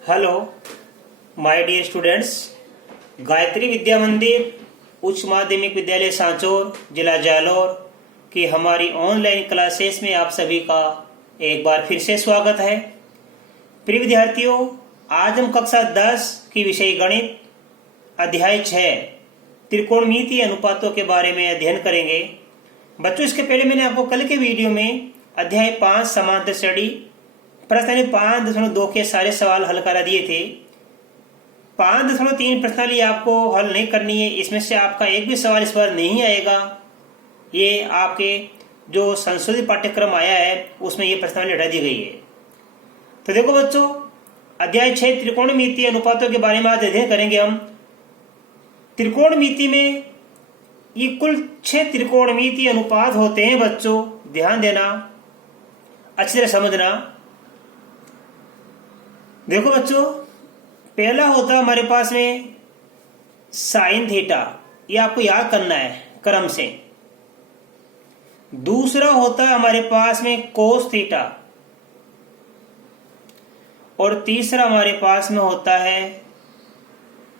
Hello my dear students. Gayatri Vidya Mandir उच्च माध्यमिक विद्यालय सांचौर जिला जालौर की हमारी ऑनलाइन क्लासेस में आप सभी का एक बार फिर से स्वागत है। प्रिय विद्यार्थियों, आज हम कक्षा 10 की विषय गणित अध्याय 6 त्रिकोणमितीय अनुपातों के बारे में अध्ययन करेंगे। बच्चों, इसके पहले मैंने आपको कल के वीडियो में अध्याय 5 समांतर श्रेणी प्रश्न 5.2 के सारे सवाल हल करा दिए थे। 5.3 प्रश्नावली आपको हल नहीं करनी है, इसमें से आपका एक भी सवाल इस बार नहीं आएगा। ये आपके जो संशोधित पाठ्यक्रम आया है उसमें ये प्रश्नावली हटा दी गई है। तो देखो बच्चों, अध्याय 6 त्रिकोणमितीय अनुपातों के बारे में आज अध्ययन करेंगे हम। त्रिकोणमिति में ये कुल 6 त्रिकोणमितीय अनुपात होते हैं। बच्चों ध्यान देना, अच्छी तरह समझना। देखो बच्चों, पहला होता है हमारे पास में साइन थीटा, ये आपको याद करना है क्रम से। दूसरा होता है हमारे पास में कोस थीटा, और तीसरा हमारे पास में होता है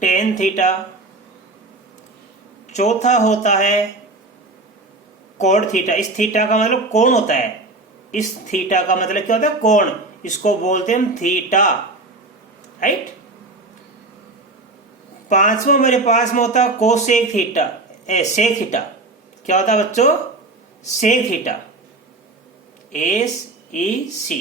टेन थीटा। चौथा होता है कॉड थीटा। इस थीटा का मतलब कोण होता है। इस थीटा का मतलब क्या होता है? कोण। इसको बोलते हैं हम थीटा, राइट। पांचवा हमारे पास में होता है कोसेक थीटा, सेक थीटा। क्या होता है बच्चों? Sec theta, SEC।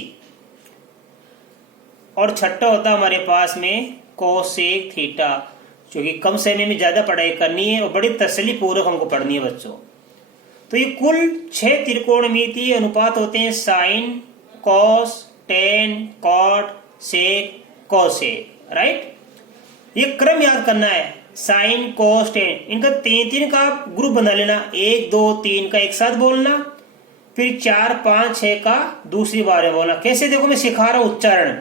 और छठा होता है हमारे पास में कोसेक थीटा, जो कि कम समय में ज्यादा पढ़ाई करनी है और बड़ी तसल्ली पूर्वक हमको पढ़नी है बच्चों। तो ये कुल 6 त्रिकोणमितीय अनुपात होते हैं: साइन, कॉस, टेन, कॉट, सेक, कोसेक, राइट। ये क्रम याद करना है, साइन, कॉस, टेन, इनका 3-3 का ग्रुप बना लेना। 1 2 3 का एक साथ बोलना, फिर 4 5 6 का दूसरी बार में बोलना। कैसे? देखो मैं सिखा रहा हूं उच्चारण।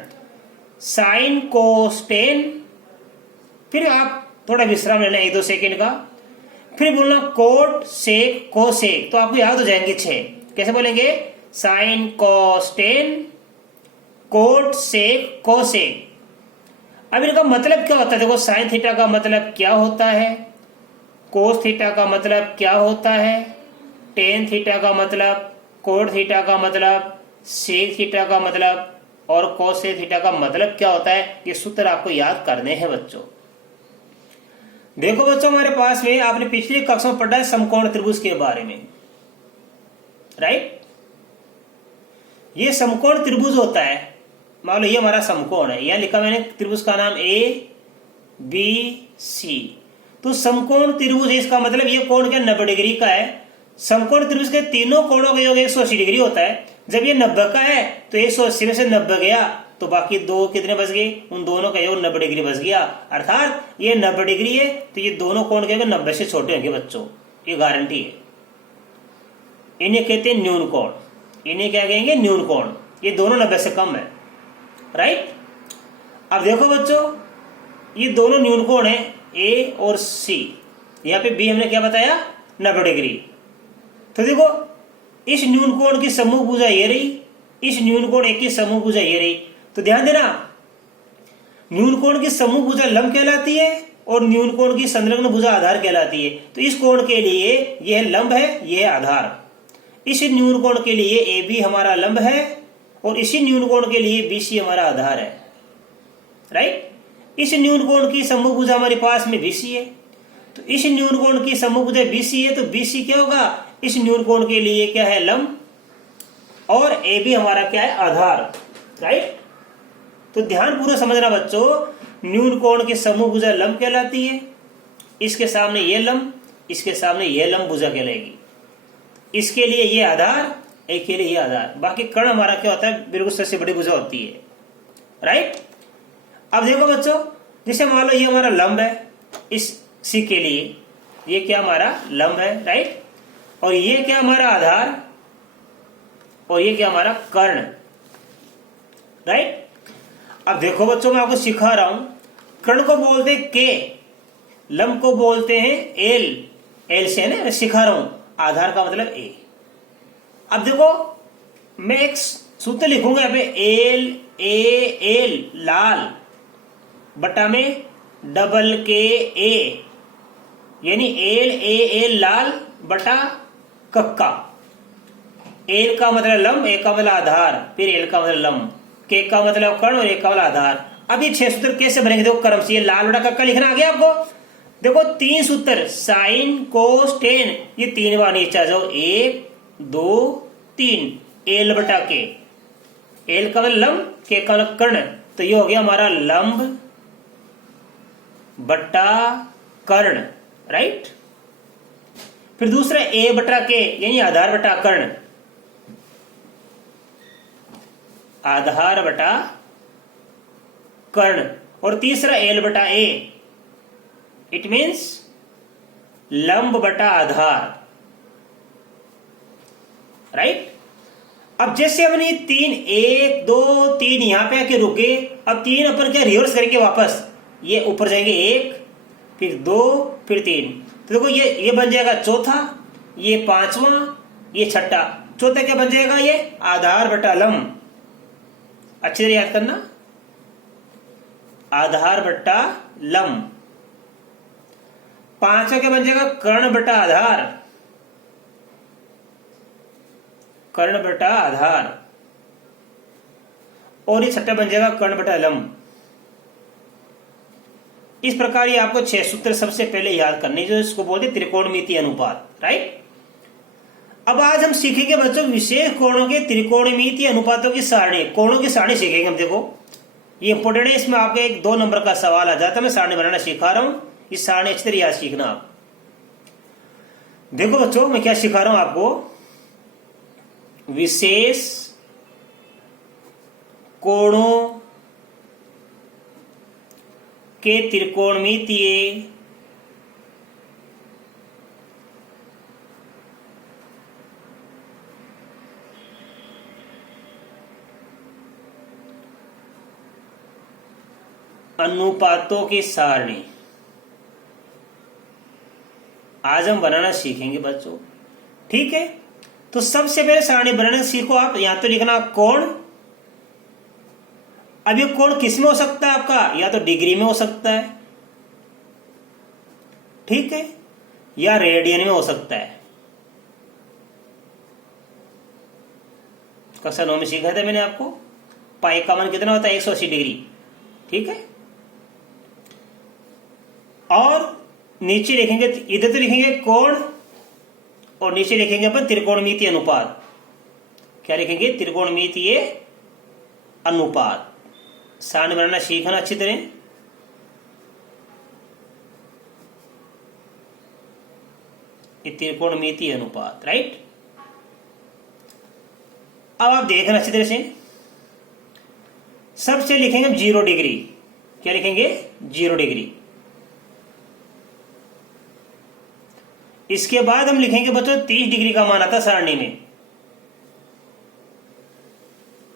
साइन, कॉस, टेन, फिर आप थोड़ा विश्राम लेना 1-2 सेकेंड का, फिर बोलना कोट, सेक, कोसेक। तो आपको याद हो जाएंगे 6। कैसे बोलेंगे? साइन, कॉस, टेन, कोट, सेक, कोसेक। अब इनका मतलब क्या होता है? देखो, साइन थीटा का मतलब क्या होता है, कोस थीटा का मतलब क्या होता है, टेन थीटा का मतलब, कोट थीटा का मतलब, सेक थीटा का मतलब, और कोसेक थीटा का मतलब क्या होता है। ये सूत्र आपको याद करने हैं बच्चों। देखो बच्चों, हमारे पास में आपने पिछली कक्षा में पढ़ा है समकोण त्रिभुज के बारे में, राइट। ये समकोण त्रिभुज होता है। मान लो ये हमारा समकोण है, यहां लिखा मैंने त्रिभुज का नाम ABC। तो समकोण त्रिभुज है, इसका मतलब ये कोण क्या 90 डिग्री का है। समकोण त्रिभुज के तीनों कोणों का योग 180 डिग्री होता है। जब ये 90 का है तो 180 में से 90 गया तो बाकी दो कितने बच गए? उन दोनों का योग 90 डिग्री बच गया। अर्थात ये 90 डिग्री है तो ये दोनों कोण के 90 से छोटे होंगे बच्चों, ये गारंटी है। इन्हें कहते हैं न्यून कोण। इन्हें क्या कहेंगे? न्यून कोण। ये दोनों 90 से कम है, राइट। अब देखो बच्चों, ये दोनों न्यून कोण है A और C। यहाँ पे B हमने क्या बताया? 90 डिग्री। तो देखो, इस न्यून कोण की समूह भुजा ये रही, इस न्यून कोण एक की समूह भुजा ये रही। तो ध्यान देना, न्यून कोण की समूह भुजा लंब कहलाती है और न्यून कोण की संलग्न भुजा आधार कहलाती है। तो इस कोण के लिए यह लंब है, यह आधार। इस न्यून कोण के लिए AB हमारा लंब है और इसी न्यून कोण के लिए BC हमारा आधार है, राइट। इस न्यून कोण की समूह भुजा हमारे पास में BC है, तो इस न्यून कोण की समूह भुजा BC है, तो BC क्या होगा? इस न्यून कोण के लिए क्या है? लंब, और AB हमारा क्या है? आधार, राइट। तो ध्यान पूर्वक समझना बच्चों, न्यून कोण की समूह भुजा लंब कहलाती है। इसके सामने ये लंब, इसके सामने ये लंब भुजा कहलाएगी। इसके लिए ये आधार, एक के लिए ये आधार। बाकी कर्ण हमारा क्या होता है? बिल्कुल सबसे बड़ी भुजा होती है, राइट। अब देखो बच्चों, जैसे मान लो ये हमारा लंब है, इस C के लिए ये क्या हमारा लंब है, राइट। और ये क्या हमारा आधार, और ये क्या हमारा कर्ण, राइट। अब देखो बच्चों, मैं आपको सिखा रहा हूं। कर्ण को बोलते हैं K, लंब को बोलते हैं L से है ना, सिखा रहा हूं। आधार का मतलब A। अब देखो, मैं एक सूत्र लिखूंगा यहाँ पे, L A L लाल, बटा में डबल के ए, यानी एल ए एल लाल बटा कक्का। एल का मतलब लंब, ए का मतलब आधार, फिर एल का मतलब लंब, के का मतलब कर्ण और ए का मतलब आधार। अब ये 6 सूत्र कैसे बनेंगे? देखो क्रम से, ये लाल बटा कक्का लिखना आ गया आपको। देखो 3 सूत्र, साइन कोस टेन, ये 3 बार नीचे आ जाओ, 1 2 3, एल बटा के, एल का मतलब लंब, के का मतलब कर्ण, तो ये हो गया हमारा लंब बटा कर्ण, राइट। फिर दूसरा ए बटा के, यानी आधार बटा कर्ण, आधार बटा कर्ण, और तीसरा एल बटा ए, इट मीन्स लंब बटा आधार, राइट। अब जैसे अपनी 3 1 2 3 यहां पे आके रुके, अब 3 अपन क्या रिवर्स करके वापस ये ऊपर जाएंगे, 1 फिर 2 फिर 3, तो देखो ये बन जाएगा चौथा, ये पांचवा, ये छठा। चौथा क्या बन जाएगा? ये आधार बटा लंब, अच्छी तरह याद करना, आधार बटा लंब। पांचवा क्या बन जाएगा? कर्ण बटा आधार, कर्ण बटा आधार, और ये छठा बन जाएगा कर्ण बटा लंब। इस प्रकार ये आपको 6 सूत्र सबसे पहले याद करने, जो इसको बोलते त्रिकोणमितीय अनुपात, राइट। अब आज हम सीखेंगे बच्चों विशेष कोणों के त्रिकोणमितीय अनुपातों की सारणी, कोणों की सारणी सीखेंगे हम। देखो ये इंपोर्टेंट है, इसमें आपको 1 2 नंबर का सवाल आ जाता है, मैं सारणी बनाना सिखा रहा हूं, इस सारणी अच्छी तरह याद सीखना आप। देखो बच्चों मैं क्या सिखा रहा हूं आपको, विशेष कोणों के त्रिकोणमितीय अनुपातों की सारणी आज हम बनाना सीखेंगे बच्चों, ठीक है। तो सबसे पहले सारणी बनाना सीखो आप। यहां तो लिखना कोण, अब ये कोण किस में हो सकता है आपका? या तो डिग्री में हो सकता है, ठीक है, या रेडियन में हो सकता है। कक्षा 9 में सीखा था मैंने आपको, पाई का मान कितना होता है? 180 डिग्री, ठीक है। और नीचे लिखेंगे, इधर तो लिखेंगे कोण, और नीचे लिखेंगे अपन त्रिकोणमितीय अनुपात। क्या लिखेंगे? त्रिकोणमितीय अनुपात। सारणी बनाना सीखना अच्छी तरह। त्रिकोणमितीय अनुपात, राइट। अब आप देखना अच्छी तरह से, सबसे लिखेंगे हम 0 डिग्री। क्या लिखेंगे? 0 डिग्री। इसके बाद हम लिखेंगे बच्चों 30 डिग्री का मान आता सारणी में,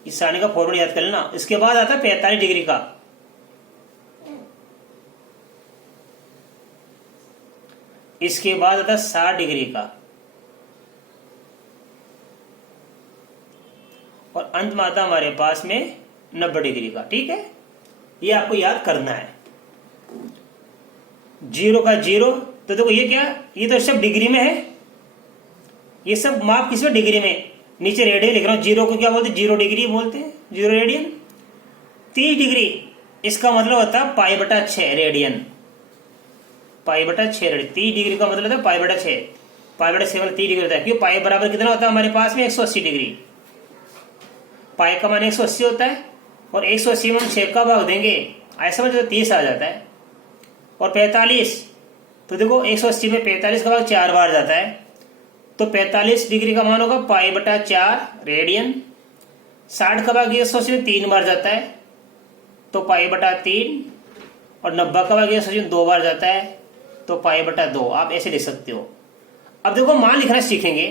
इस सारणी का फॉर्मूला याद कर लेना। इसके बाद आता 45 डिग्री का, इसके बाद आता 60 डिग्री का, और अंत में आता हमारे पास में 90 डिग्री का, ठीक है। ये आपको याद करना है। 0 का 0, तो देखो ये क्या, ये तो सब डिग्री में है, ये सब माप किसमें? डिग्री में। नीचे रेडियन लिख रहा हूं, 0 को क्या बोलते हैं? 0 डिग्री बोलते हैं, 0 रेडियन। 30 डिग्री, इसका मतलब होता है पाई बटा 6 रेडियन, पाई बटा 6 रेडियन। 30 डिग्री का मतलब होता है पाई बटा 6, पाई बटा 6 वाला 30 डिग्री होता है। क्यों? पाई बराबर कितना होता है हमारे पास में? 180 डिग्री। पाई का मान 180 होता है, और 180 में हम 6 का भाग देंगे, ऐसा मतलब 30 आ जाता है। और 45, तो देखो 180 में 45 का भाग 4 बार जाता है, तो 45 डिग्री का मान होगा पाई बटा 4 रेडियन। 60 का भाग 180 में 3 बार जाता है, तो पाई बटा 3, और 90 का भाग 180 में 2 बार जाता है, तो पाई बटा 2। आप ऐसे लिख सकते हो। अब देखो मान लिखना सीखेंगे।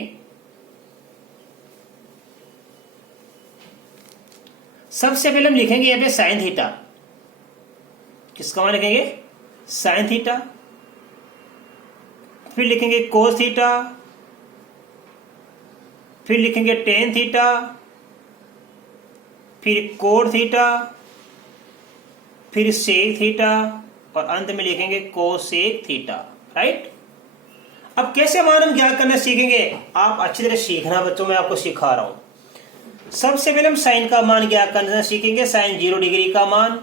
सबसे पहले हम लिखेंगे यहाँ पे साइन थीटा। किसका मान लिखेंगे? Sine theta. फिर लिखेंगे कोस थीटा, फिर लिखेंगे टेन थीटा, फिर कोड थीटा, फिर सेक थीटा और अंत में लिखेंगे कोसेक थीटा, राइट। अब कैसे मान हम ज्ञात करना सीखेंगे, आप अच्छी तरह सीखना बच्चों, मैं आपको सिखा रहा हूं। सबसे पहले हम साइन का मान ज्ञात करना सीखेंगे। साइन 0 डिग्री का मान,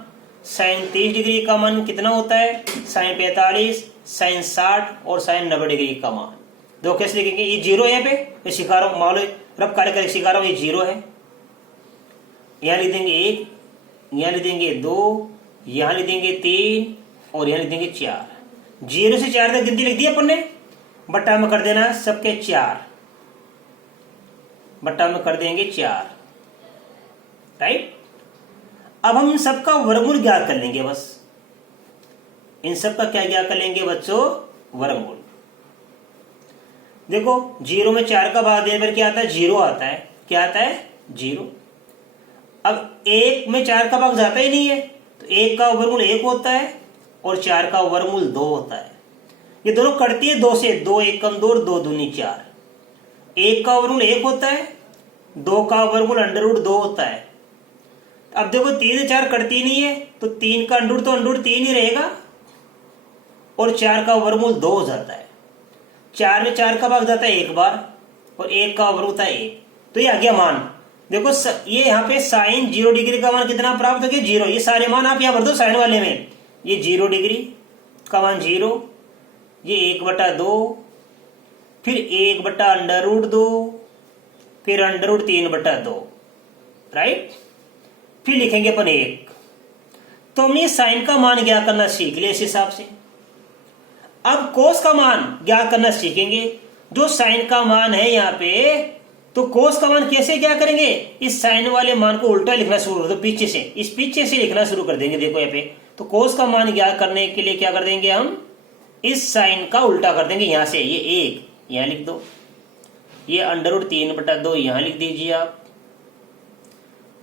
साइन 30 डिग्री का मान कितना होता है, साइन 45, साइन 60 और साइन 90 डिग्री का मान। दो कैसे लिखेंगे, ये 0 है यहाँ पे, मैं सिखा रहा हूँ, मान लो रब कार्य करके सिखा रहा हूँ, ये 0 है। यहाँ लिख देंगे 1, यहाँ लिख देंगे 2, यहाँ लिख देंगे 3 और यहाँ लिख देंगे 4। 0 से 4 तक गिनती लिख दी अपन ने, बट्टा में कर देना सबके 4, बट्टा में कर देंगे 4, राइट। अब हम सबका वर्गमूल ज्ञात कर लेंगे, बस इन सब का क्या ज्ञात कर लेंगे बच्चों, वर्गमूल। देखो 0 में 4 का भाग देने पर क्या आता है, 0 आता है। क्या आता है, 0। अब 1 में 4 का भाग जाता ही नहीं है, तो 1 का वर्गमूल 1 होता है और 4 का वर्गमूल 2 होता है। ये दोनों कटती है 2 से, 2 1 कम 2 और 2 दूनी 4। 1 का वर्गमूल 1 होता है, 2 का वर्गमूल √2 होता है। अब देखो 3 से 4 कटती नहीं है, तो 3 का अंडर तो अंडर 3 ही रहेगा और 4 का वर्गमूल 2 हो जाता है। 4 में 4 का भाग जाता है 1 बार और 1 का वर्ग होता है 1। तो ये आ गया मान। देखो ये यहाँ पे साइन 0 डिग्री का मान कितना प्राप्त हो गया, 0। ये सारे मान आप यहाँ भर दो साइन वाले में। ये 0 डिग्री का मान 0, ये 1/2, फिर 1/√2, फिर √3/2, राइट। फिर लिखेंगे अपन 1। तो हमने साइन का मान ज्ञात करना सीख लिया इस हिसाब से। अब कोस का मान ज्ञात करना सीखेंगे। जो साइन का मान है यहाँ पे, तो कोस का मान कैसे क्या करेंगे, इस साइन वाले मान को उल्टा लिखना शुरू कर दो, पीछे से, इस पीछे से लिखना शुरू कर देंगे। देखो यहाँ पे, तो कोस का मान ज्ञात करने के लिए क्या कर देंगे हम, इस साइन का उल्टा कर देंगे। यहां से ये 1 यहां लिख दो, ये √3/2 यहां लिख दीजिए आप,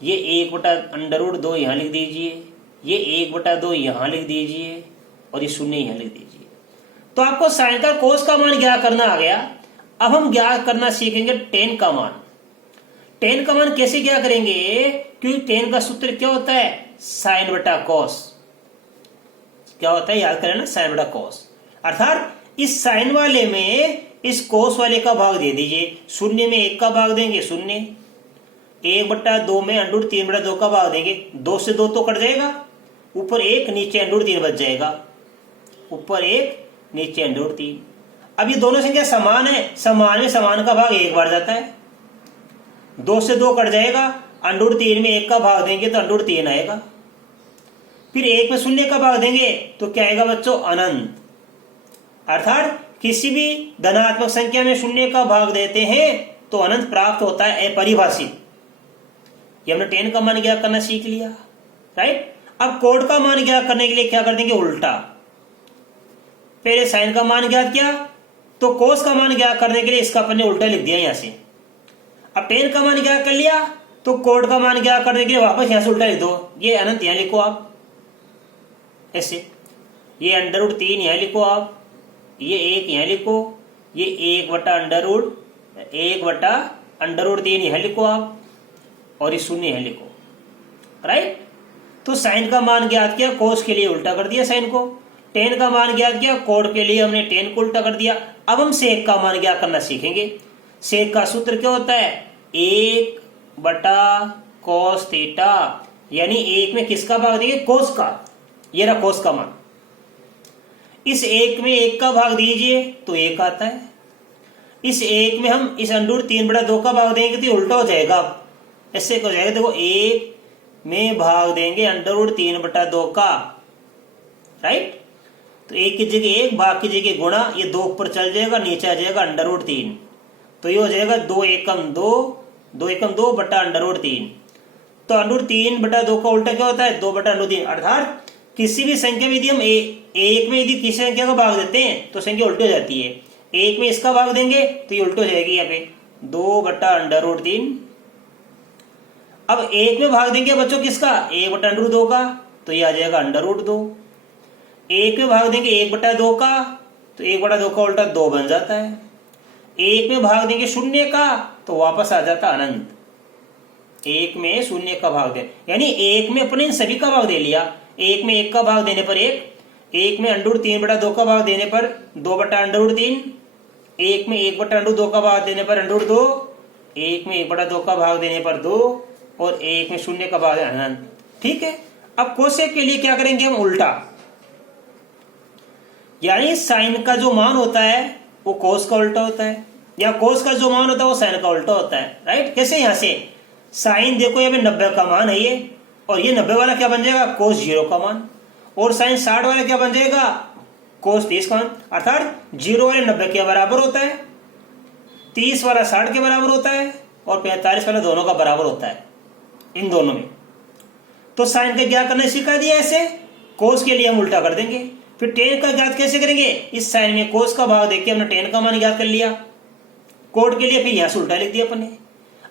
ये 1/√2 यहां लिख दीजिए, ये 1/2 यहां लिख दीजिए और ये 0 यहां लिख दीजिए। तो आपको साइन का कोस का मान ज्ञात करना आ गया। अब हम ज्ञात करना सीखेंगे tan का मान। tan का मान कैसे क्या करेंगे, क्योंकि tan का सूत्र क्या होता है, साइन बटा कोस। क्या होता है याद करें ना, साइन बटा कोस। अर्थात इस साइन वाले में इस कोस वाले का भाग दे दीजिए। 0 में 1 का भाग देंगे 0, 1/2 में √3/2 का भाग देंगे। 2 से 2 तो कट जाएगा, ऊपर 1 नीचे √3 बच जाएगा, ऊपर 1 नीचे √3। अब ये दोनों संख्या समान है, समान में समान का भाग 1 बार जाता है। 2 से 2 कट जाएगा, √3 में 1 का भाग देंगे तो √3 आएगा। फिर 1 में 0 का भाग देंगे तो क्या आएगा बच्चों, अनंत। अर्थात किसी भी धनात्मक संख्या में 0 का भाग देते हैं तो अनंत प्राप्त होता है, अपरिभाषित। ये हमने tan का मान ज्ञात करना सीख लिया, राइट। अब कोड का मान ज्ञात करने के लिए क्या कर देंगे, उल्टा। पहले साइन का मान ज्ञात किया, तो कोस का मान ज्ञात करने के लिए इसका अपन ने उल्टा लिख दिया यहां से। अब tan का मान ज्ञात कर लिया, तो कोड का मान ज्ञात करने के लिए वापस यहां से उल्टा लिख दो। ये अनंत यहां लिखो आप ऐसे, ये √3 यहां लिखो आप, ये 1 यहां लिखो, ये 1/√3 यहां लिखो आप और ये 0 यहां लिखो, राइट। तो साइन का मान ज्ञात किया, कोस के लिए उल्टा कर दिया साइन को। tan का मान ज्ञात किया, कोड के लिए हमने tan को उल्टा कर दिया। अब हम सेक का मान ज्ञात करना सीखेंगे। सेक का सूत्र क्या होता है, 1/cos थीटा, यानी 1 में किसका भाग देंगे, कोस का। ये रहा कोस का मान। इस 1 में 1 का भाग दीजिए तो 1 आता है। इस 1 में हम इस √3/2 का भाग देंगे तो उल्टा हो जाएगा, ऐसे हो जाएगा। देखो 1 में भाग देंगे √3/2 का, राइट। तो 1 की जगह 1, भाग की जगह गुणा, ये 2 ऊपर चल जाएगा, नीचे आ जाएगा √3। तो ये हो जाएगा 2 एकम 2, 2 एकम 2 बटा √3। तो √3/2 का उल्टा क्या होता है, 2/√3। अर्थात किसी भी संख्या में यदि हम 1 में यदि किसी संख्या का भाग देते हैं तो संख्या उल्टी हो जाती है। 1 में इसका भाग देंगे तो ये उल्टी हो जाएगी, यहाँ पे 2/√3। अब 1 में भाग देंगे बच्चों किसका, 1/√2 का, तो ये आ जाएगा √2। 1 में भाग देंगे 1/2 का, तो 1/2 का उल्टा 2 बन जाता है। 1 में भाग देंगे 0 का, तो वापस आ जाता अनंत। 1 में 0 का भाग दे, यानी 1 में अपने इन सभी का भाग दे लिया। 1 में 1 का भाग देने पर 1 में √3/2 का भाग देने पर 2/√3, 1 में 1/√2 का भाग देने पर √2, 1 में 1/2 का भाग देने पर 2 और 1 में 0 का भाग अनंत। ठीक है, अब कोसेक के लिए क्या करेंगे हम, उल्टा, यानी साइन का जो मान होता है वो कोस का उल्टा होता है, या कोस का जो मान होता है वो साइन का उल्टा होता है। राइट, कैसे, यहां से साइन देखो यहाँ पे 90 का मान है ये, और ये 90 वाला क्या बन जाएगा, कोस 0 का मान, और साइन 60 वाला क्या बन जाएगा, कोस 30 का मान। अर्थात 0 वाले 90 के बराबर होता है, 30 वाला 60 के बराबर होता है, और 45 वाला दोनों का बराबर होता है, इन दोनों में। तो साइन का क्या करना सिखा दिया ऐसे, कोस के लिए हम उल्टा कर देंगे। फिर टेन का ज्ञात कैसे करेंगे, इस साइन में कोस का भाग देखिए हमने टेन का मान ज्ञात कर लिया कोड के लिए, फिर यहां से उल्टा लिख दिया अपन ने।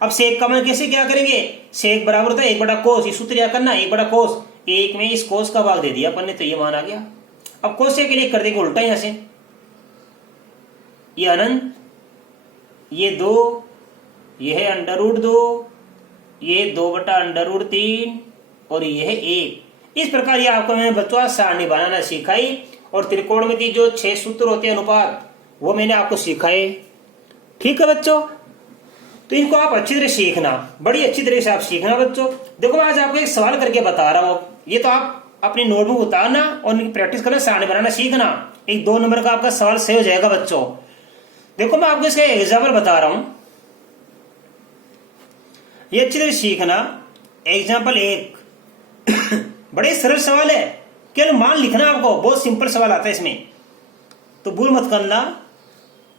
अब सेक का मान कैसे क्या करेंगे, सेक बराबर होता है 1/कोस, ये सूत्र क्या करना, 1/कोस, 1 में इस कोस का भाग दे दिया अपन ने, तो ये मान आ गया। अब कोसेक के लिए कर देंगे उल्टा, यहां से ये अनंत, ये 2, ये है √2, ये 2/√3 और ये है 1। इस प्रकार ये आपको मैंने बच्चों सारणी बनाना सिखाई, और त्रिकोणमिति जो 6 सूत्र होते हैं अनुपात, वो मैंने आपको सिखाए। ठीक है बच्चों, तो इनको आप अच्छी तरह सीखना, बड़ी अच्छी तरह से आप सीखना बच्चों। देखो मैं आज आपको एक सवाल करके बता रहा हूं, ये तो आप अपनी नोटबुक उतारना और इनकी प्रैक्टिस करना, सारणी बनाना सीखना। एक 2 नंबर का आपका सवाल सही हो जाएगा बच्चों। देखो मैं आपको इसका एग्जाम्पल बता रहा हूं, ये अच्छी तरह सीखना। एग्जाम्पल 1 बड़े सरल सवाल है, केवल मान लिखना आपको, बहुत सिंपल सवाल आता है इसमें, तो भूल मत करना।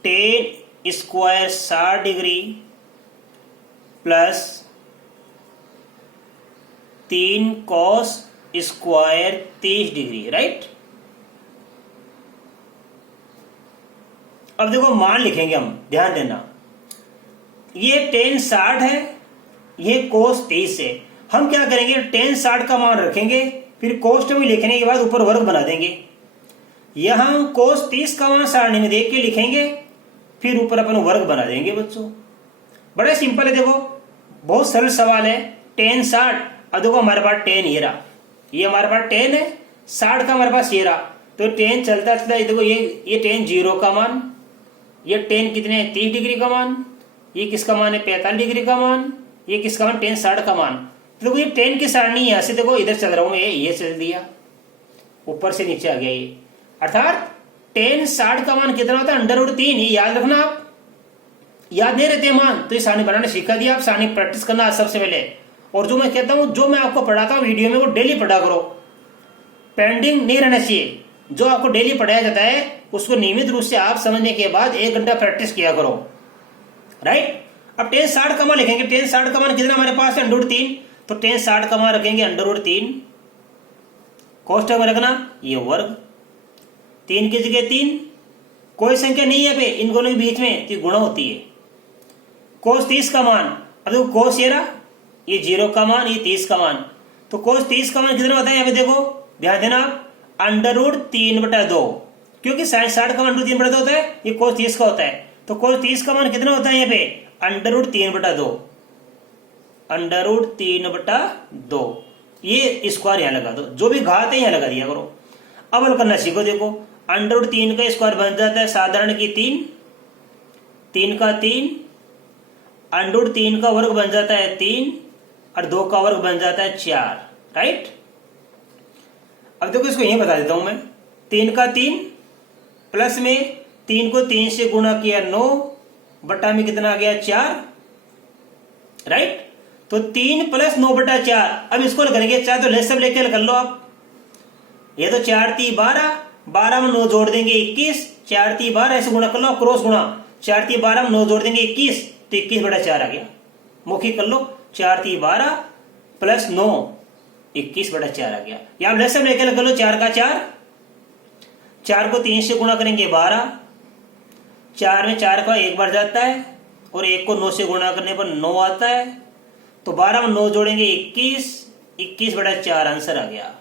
tan² 60 degree plus 3 cos² 30 degree. Right, अब देखो मान लिखेंगे हम, ध्यान देना, ये tan 60 है, ये cos 30 है। हम क्या करेंगे, tan 60 का मान रखेंगे, फिर कोष्ट में लिखने के बाद ऊपर वर्ग बना देंगे। यहां हम cos 30 का मान सारणी में देख के लिखेंगे, फिर ऊपर अपन वर्ग बना देंगे बच्चों। बड़ा सिंपल है, देखो बहुत सरल सवाल है। tan 60, अब देखो हमारे पास tan ये रहा, ये हमारे पास tan है, 60 का हमारे पास ये रहा, तो tan चलता चलता देखो ये tan 0 का मान, ये tan कितने 30 डिग्री का मान, ये किसका मान है 45 डिग्री का मान, ये किसका मान tan 60 का मान। तो देखो ये tan की सारणी यहां से देखो इधर चल रहा हूं मैं, ये चल दिया, ऊपर से नीचे आ गया ये, अर्थात tan 60 का मान कितना होता है √3। ये याद रखना, आप याद नहीं रहते मान तो ये सारणी बनाना सिखा दिया। आप सारणी प्रैक्टिस करना सबसे पहले, और जो मैं कहता हूं, जो मैं आपको पढ़ाता हूं वीडियो में, वो डेली पढ़ा करो, पेंडिंग नहीं रहना चाहिए। जो आपको डेली पढ़ाया जाता है उसको नियमित रूप से आप समझने के बाद 1 घंटा प्रैक्टिस किया करो। राइट, अब tan 60 का मान लिखेंगे, tan 60 का मान कितना हमारे पास है √3, तो tan 60 का मान रखेंगे √3, कोष्टक में रखना ये वर्ग, 3 की जगह 3, कोई संख्या नहीं है पे इन दोनों के बीच में, तो गुणा होती है। cos 30 का मान, अब देखो cos ये रहा, ये 0 का मान, ये 30 का मान, तो cos 30 का मान कितना होता है यहाँ पे देखो, ध्यान देना, √3/2, क्योंकि sin 60 का मान √3/2 होता है, ये cos 30 का होता है, तो cos 30 का मान कितना होता है यहाँ पे √3/2, √3/2, ये स्क्वायर यहां लगा दो, जो भी घात है यहां लगा दिया करो। अब हल करना सीखो, देखो √3 का स्क्वायर बन जाता है साधारण की 3, 3 का 3, √3 का वर्ग बन जाता है 3, और 2 का वर्ग बन जाता है 4। राइट, अब देखो इसको यही बता देता हूं मैं, 3 का 3 प्लस में 3 को 3 से गुणा किया 9 बटा में कितना आ गया 4। राइट, तो 3 + 9/4। अब इसको करेंगे, चाहे तो लेस सब लेके कर लो आप, ये तो 4 × 3 = 12, 12 में 9 जोड़ देंगे 21, 4 × 3 = 12, ऐसे गुणा कर लो, क्रॉस गुणा, 4 × 3 = 12 में 9 जोड़ देंगे 21, तो 21/4 आ गया। मौखिक कर लो, 4 × 3 = 12 + 9 21/4 आ गया। यहां लेस सब लेके कर लो, 4 का 4, 4 को 3 से गुणा करेंगे 12, 4 में 4 का 1 बार जाता है, और 1 को 9 से गुणा करने पर 9 आता है, तो 12 में 9 जोड़ेंगे 21, 21/4 आंसर आ गया।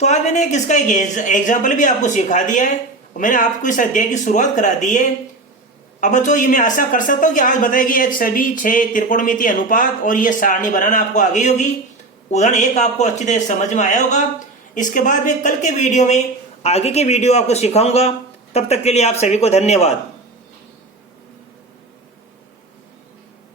तो आज मैंने इसका एक एग्जाम्पल भी आपको सिखा दिया है, और मैंने आपको इस अध्याय की शुरुआत करा दी है। अब बच्चों ये मैं आशा कर सकता हूँ कि आज बताएगी ये सभी 6 त्रिकोणमितीय अनुपात और ये सारणी बनाना आपको आ गई होगी। उदाहरण 1 आपको अच्छी तरह समझ में आया होगा। इसके बाद मैं कल के वीडियो में आगे के वीडियो आपको सिखाऊंगा। तब तक के लिए आप सभी को धन्यवाद।